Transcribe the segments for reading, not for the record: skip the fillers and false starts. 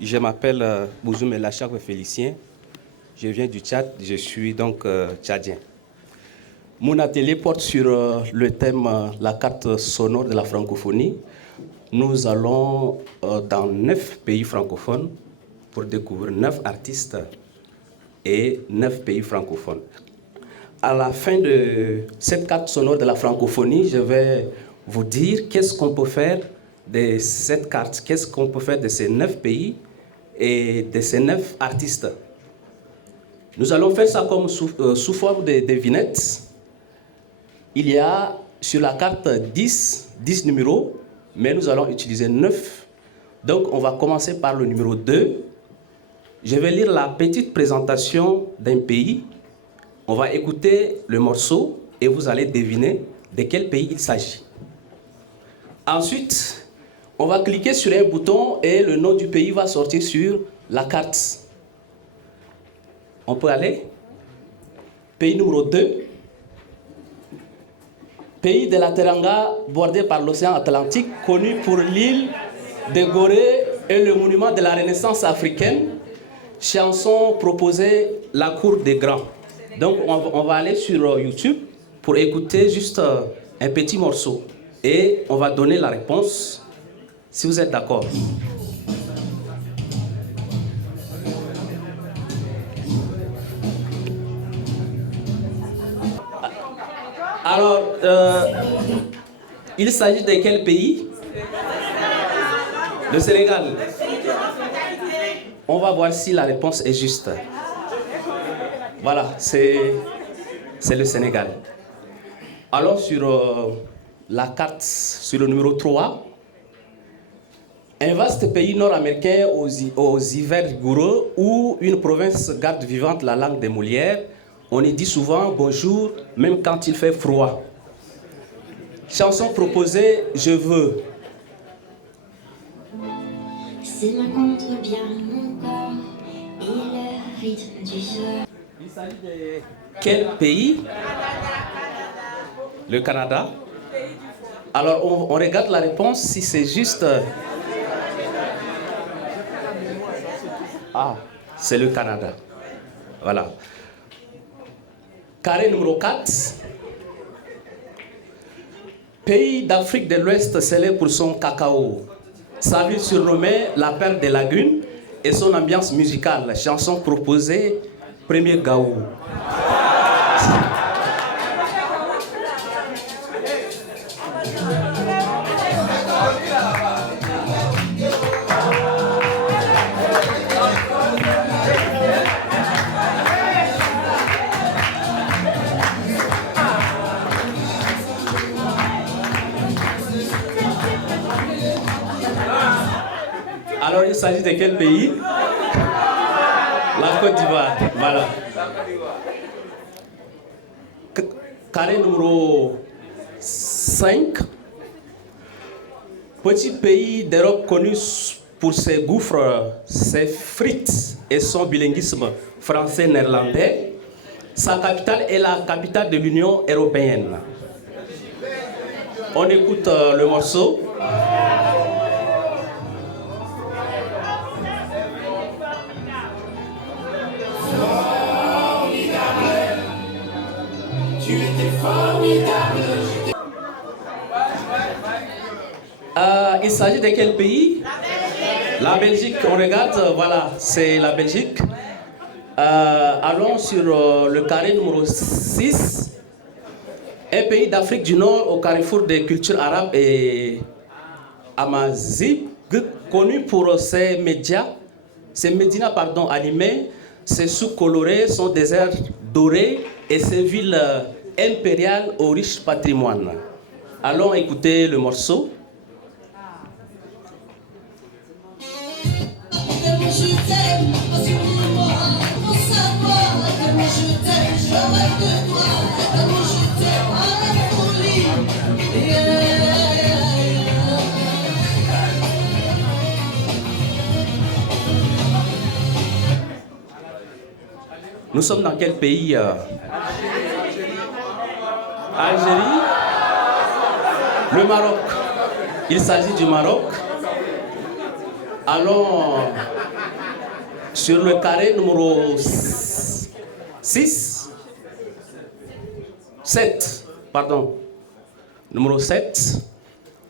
Je m'appelle Bouzoum Elachak Félicien. Je viens du Tchad, je suis donc tchadien. Mon atelier porte sur le thème la carte sonore de la francophonie. Nous allons dans 9 pays francophones pour découvrir 9 artistes et 9 pays francophones. À la fin de cette carte sonore de la francophonie, je vais vous dire qu'est-ce qu'on peut faire de cette carte, qu'est-ce qu'on peut faire de ces 9 pays et de ces 9 artistes. Nous allons faire ça comme sous forme de vignettes. Il y a sur la carte 10 numéros, mais nous allons utiliser 9. Donc on va commencer par le numéro 2. Je vais lire la petite présentation d'un pays. On va écouter le morceau et vous allez deviner de quel pays il s'agit. Ensuite, on va cliquer sur un bouton et le nom du pays va sortir sur la carte. On peut aller? Pays numéro 2. Pays de la Teranga, bordé par l'océan Atlantique, connu pour l'île de Gorée et le monument de la Renaissance africaine. Chanson proposée, La Cour des Grands. Donc on va aller sur YouTube pour écouter juste un petit morceau. Et on va donner la réponse, si vous êtes d'accord. Alors, il s'agit de quel pays? Le Sénégal. On va voir si la réponse est juste. Voilà, c'est le Sénégal. Alors, sur la carte, sur le numéro 3, un vaste pays nord-américain aux hivers rigoureux où une province garde vivante la langue des Molières. On y dit souvent bonjour, même quand il fait froid. Chanson proposée, Je veux. S'il rencontre bien mon corps et le rythme du soir. Il s'agit de quel pays? Le Canada. Alors on regarde la réponse si c'est juste. Ah, c'est le Canada. Voilà. Carré numéro 4. Pays d'Afrique de l'Ouest célèbre pour son cacao. Sa ville surnommée la Perle des Lagunes et son ambiance musicale. Chanson proposée, Premier Gaou. Alors, il s'agit de quel pays? La Côte d'Ivoire. Voilà. Carré numéro 5. Petit pays d'Europe connu pour ses gouffres, ses frites et son bilinguisme français-néerlandais. Sa capitale est la capitale de l'Union européenne. On écoute le morceau. Il s'agit de quel pays? La Belgique. On regarde, voilà, c'est la Belgique. Allons sur le carré numéro 6. Un pays d'Afrique du Nord au carrefour des cultures arabes et amazighes, connu pour ses médias, ses médinas animés, ses souks colorés, son désert doré et ses villes impériales au riche patrimoine. Allons écouter le morceau. Nous sommes dans quel pays? Algérie? Le Maroc. Il s'agit du Maroc. Allons Sur le carré numéro 7, numéro 7,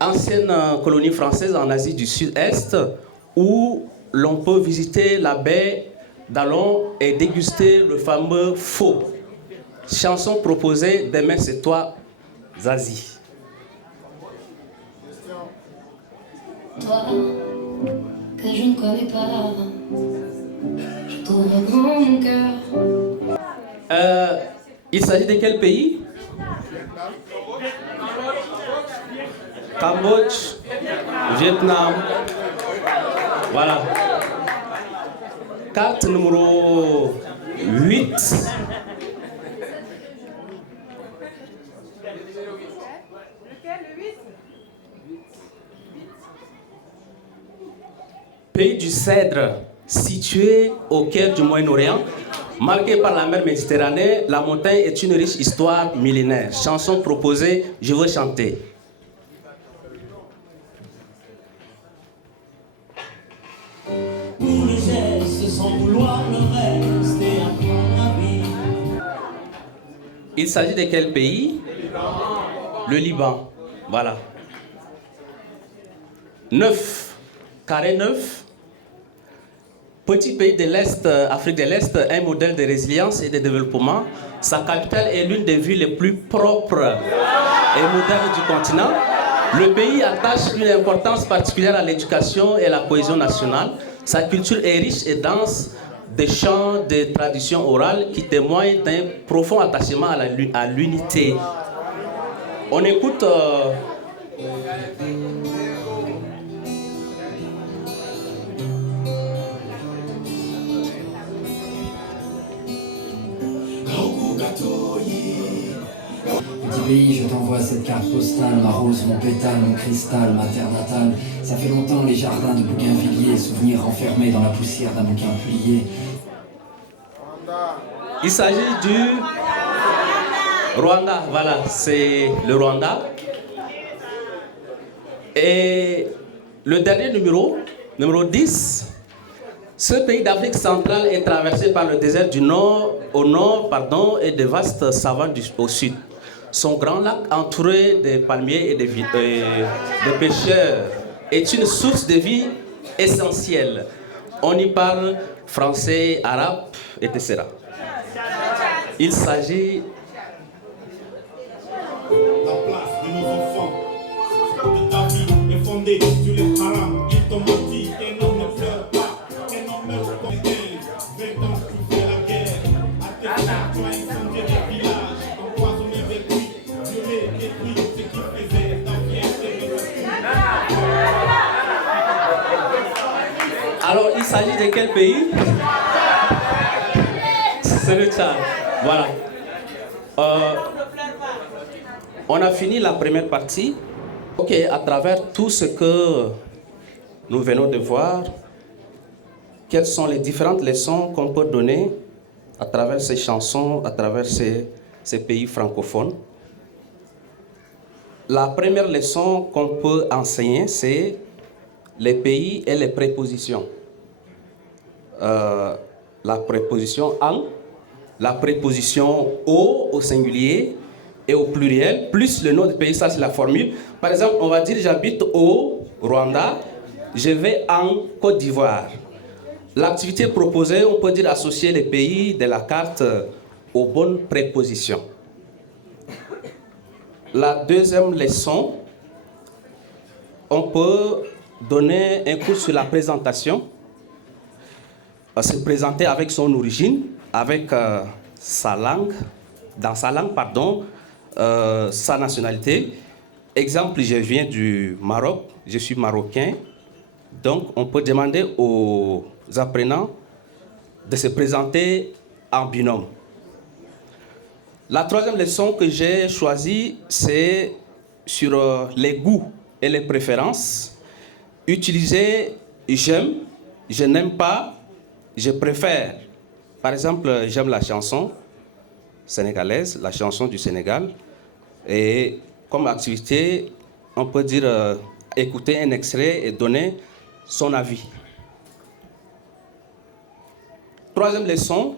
ancienne colonie française en Asie du Sud-Est, où l'on peut visiter la baie d'Alon et déguster le fameux faux. Chanson proposée d'Aimé C'est toi, Zazie. Toi, que je ne connais pas, je t'ouvre grand mon cœur. Il s'agit de quel pays? Cambodge, Vietnam. Voilà. Carte numéro 8. Pays du Cèdre, situé au cœur du Moyen-Orient, marqué par la mer Méditerranée, la montagne est une riche histoire millénaire. Chanson proposée, je veux chanter. Pour le geste, sans vouloir le reste et apprendre la vie. Il s'agit de quel pays? Le Liban. Voilà. 9. Carré 9. Petit pays de l'Est, Afrique de l'Est, un modèle de résilience et de développement. Sa capitale est l'une des villes les plus propres et modernes du continent. Le pays attache une importance particulière à l'éducation et à la cohésion nationale. Sa culture est riche et dense de chants, de traditions orales qui témoignent d'un profond attachement à l'unité. On écoute... Petit pays, je t'envoie cette carte postale, ma rose, mon pétale, mon cristal, ma terre natale. Ça fait longtemps les jardins de Bougainvilliers, souvenirs enfermés dans la poussière d'un bouquin plié. Il s'agit du Rwanda, voilà, c'est le Rwanda. Et le dernier numéro 10, ce pays d'Afrique centrale est traversé par le désert du nord, et de vastes savanes au sud. Son grand lac entouré de palmiers et de pêcheurs est une source de vie essentielle. On y parle français, arabe, etc. Il s'agit... La place de nos enfants, de ta vie est fondée sur les harams. Ils t'ont menti, tes noms ne pleurent pas, tes noms meurent comme des 20 ans tu fais la guerre. À tes frères, tu as incendié des villages, empoisonné des puits, violé, détruit ce qui faisait ta fierté de Alors, il s'agit de quel pays? C'est le Tchad. Voilà. On a fini la première partie. Ok, à travers tout ce que nous venons de voir, quelles sont les différentes leçons qu'on peut donner à travers ces chansons, à travers ces pays francophones. La première leçon qu'on peut enseigner, c'est les pays et les prépositions. La préposition en, la préposition au singulier et au pluriel, plus le nom du pays, ça c'est la formule. Par exemple, on va dire j'habite au Rwanda, je vais en Côte d'Ivoire. L'activité proposée, on peut dire associer les pays de la carte aux bonnes prépositions. La deuxième leçon, on peut donner un cours sur la présentation. Se présenter avec son origine, avec sa langue, sa nationalité. Exemple, je viens du Maroc, je suis marocain. Donc, on peut demander aux apprenants de se présenter en binôme. La troisième leçon que j'ai choisie, c'est sur les goûts et les préférences. Utiliser j'aime, je n'aime pas, je préfère. Par exemple, j'aime la chanson sénégalaise, la chanson du Sénégal. Et comme activité, on peut dire écouter un extrait et donner son avis. Troisième leçon,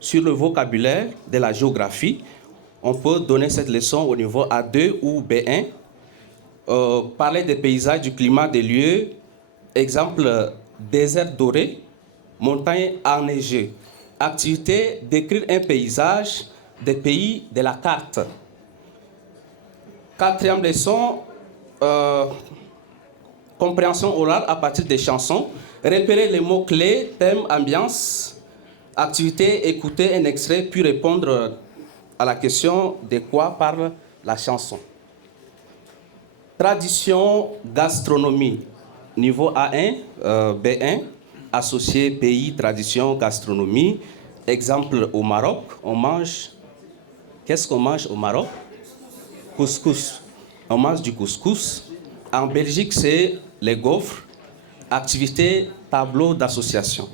sur le vocabulaire de la géographie. On peut donner cette leçon au niveau A2 ou B1. Parler des paysages, du climat, des lieux. Exemple, désert doré, montagne enneigée. Activité, décrire un paysage des pays de la carte. Quatrième leçon, compréhension orale à partir des chansons. Repérer les mots-clés, thème, ambiance. Activité, écouter un extrait, puis répondre à la question de quoi parle la chanson. Tradition, gastronomie. Niveau A1, B1, associé pays, tradition, gastronomie. Exemple, au Maroc, on mange... Qu'est-ce qu'on mange au Maroc? Couscous. On mange du couscous. En Belgique, c'est les gaufres. Activité, tableau d'association.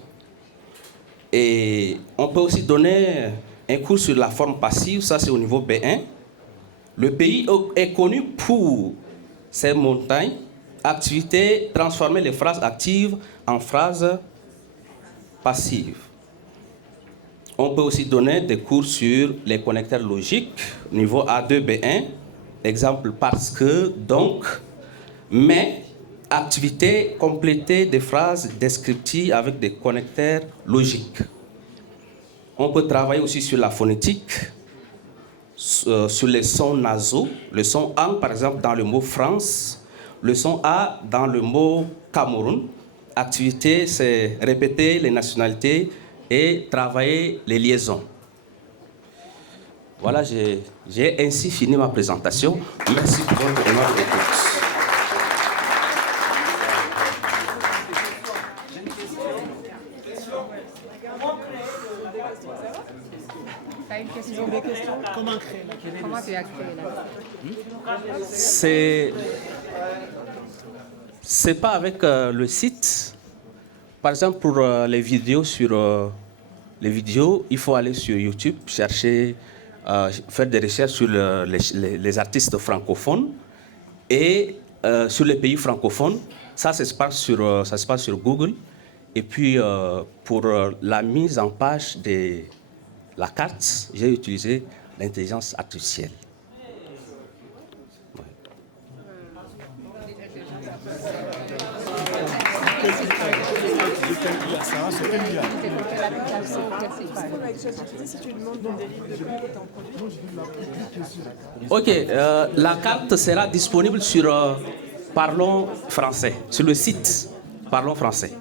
Et on peut aussi donner un cours sur la forme passive, ça c'est au niveau B1. Le pays est connu pour ses montagnes. Activité, transformer les phrases actives en phrases passives. On peut aussi donner des cours sur les connecteurs logiques, niveau A2, B1. Exemple, parce que, donc, mais, activité, compléter des phrases descriptives avec des connecteurs logiques. On peut travailler aussi sur la phonétique, sur les sons nasaux. Le son A, par exemple, dans le mot France. Le son A dans le mot Cameroun. Activité, c'est répéter les nationalités et travailler les liaisons. Voilà, j'ai ainsi fini ma présentation. Merci pour votre aimable écoute. T'as une question? Comment tu as créé là? C'est pas avec le site. Par exemple, pour les vidéos les vidéos, il faut aller sur YouTube, chercher, faire des recherches sur les artistes francophones et sur les pays francophones. Ça se passe sur Google. Et puis, pour la mise en page de la carte, j'ai utilisé l'intelligence artificielle. Ouais. Ok, la carte sera disponible sur Parlons Français, sur le site Parlons Français.